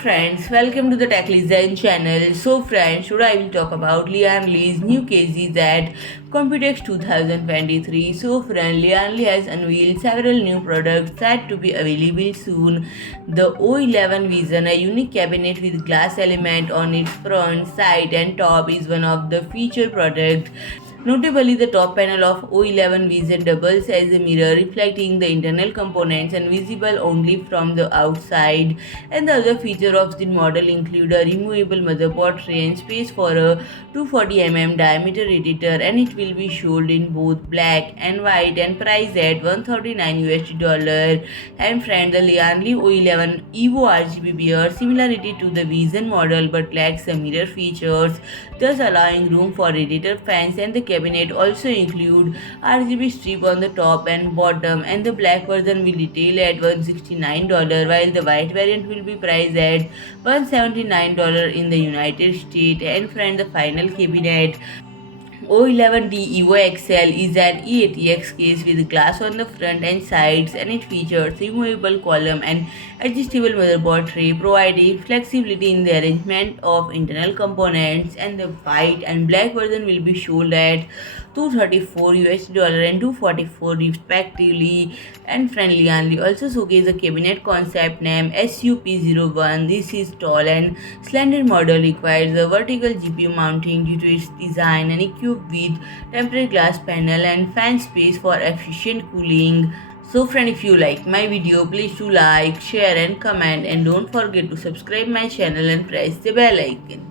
friends, welcome to the Tech Design channel. So friends, today I will talk about Lian Li's new cases at Computex 2023. So friend, Lian Li has unveiled several new products set to be available soon. The O11 Vision, a unique cabinet with glass element on its front, side and top, is one of the featured products. Notably, the top panel of O11 Vision doubles as a mirror, reflecting the internal components and visible only from the outside. And the other feature of the model include a removable motherboard tray and space for a 240 diameter radiator, and it will be sold in both black and white and priced at $139. And friend, the Lian Li O11 Evo RGB bears similarity to the Vision model but lacks the mirror features, thus allowing room for radiator fans. And the cabinet also include RGB strip on the top and bottom, and the black version will retail at $169 while the white variant will be priced at $179 in the United States. And friend, the final cabinet O11D Evo XL is an e-ATX case with glass on the front and sides, and it features removable column and adjustable motherboard tray, providing flexibility in the arrangement of internal components. And the white and black version will be sold at $234 and $244 respectively. And friendly only also showcase a cabinet concept named SUP-01. This is tall and slender model, requires a vertical GPU mounting due to its design, and equipped with tempered glass panel and fan space for efficient cooling. So friend, if you like my video, please do like, share and comment, and don't forget to subscribe my channel and press the bell icon.